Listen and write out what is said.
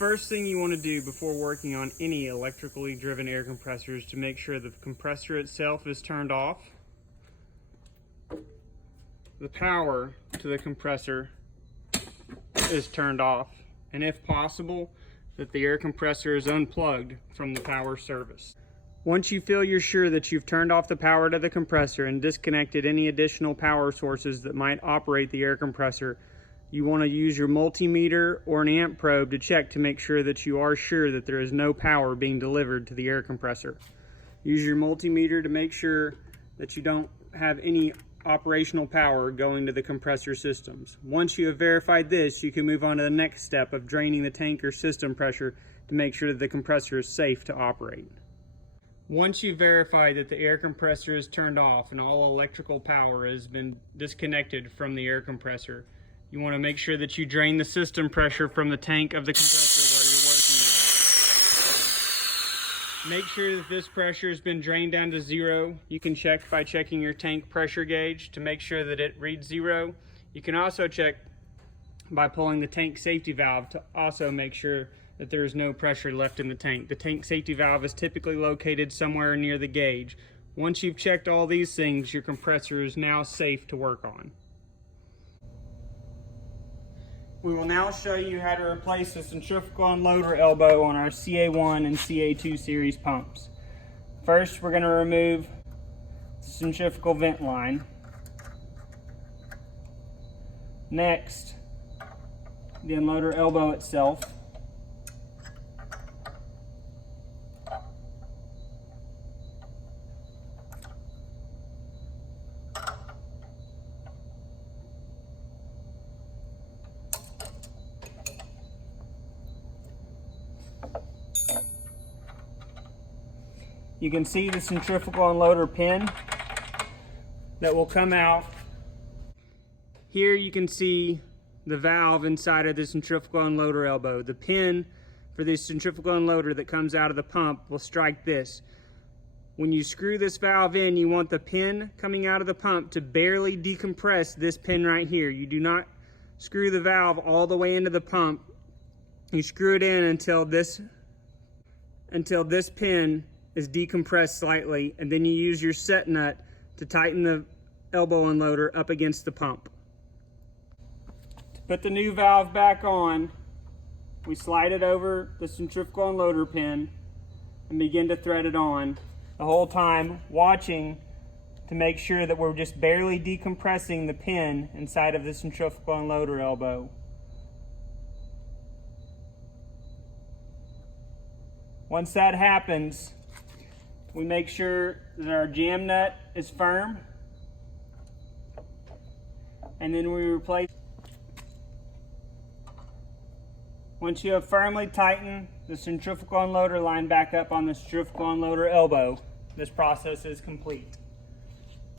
first thing you want to do before working on any electrically driven air compressor is to make sure the compressor itself is turned off, the power to the compressor is turned off, and if possible, that the air compressor is unplugged from the power service. Once you feel you're sure that you've turned off the power to the compressor and disconnected any additional power sources that might operate the air compressor, you want to use your multimeter or an amp probe to check to make sure that you are sure that there is no power being delivered to the air compressor. Use your multimeter to make sure that you don't have any operational power going to the compressor systems. Once you have verified this, you can move on to the next step of draining the tank or system pressure to make sure that the compressor is safe to operate. Once you've verified that the air compressor is turned off and all electrical power has been disconnected from the air compressor, you want to make sure that you drain the system pressure from the tank of the compressor where you're working with. Make sure that this pressure has been drained down to zero. You can check by checking your tank pressure gauge to make sure that it reads zero. You can also check by pulling the tank safety valve to also make sure that there is no pressure left in the tank. The tank safety valve is typically located somewhere near the gauge. Once you've checked all these things, your compressor is now safe to work on. We will now show you how to replace the centrifugal unloader elbow on our CA1 and CA2 series pumps. First, we're going to remove the centrifugal vent line. Next, the unloader elbow itself. You can see the centrifugal unloader pin that will come out. Here you can see the valve inside of the centrifugal unloader elbow. The pin for the centrifugal unloader that comes out of the pump will strike this. When you screw this valve in, you want the pin coming out of the pump to barely decompress this pin right here. You do not screw the valve all the way into the pump. You screw it in until this pin is decompressed slightly, and then you use your set nut to tighten the elbow unloader up against the pump. To put the new valve back on, we slide it over the centrifugal unloader pin and begin to thread it on, the whole time watching to make sure that we're just barely decompressing the pin inside of the centrifugal unloader elbow. Once that happens, we make sure that our jam nut is firm, and then we replace. Once you have firmly tightened the centrifugal unloader line back up on the centrifugal unloader elbow, this process is complete.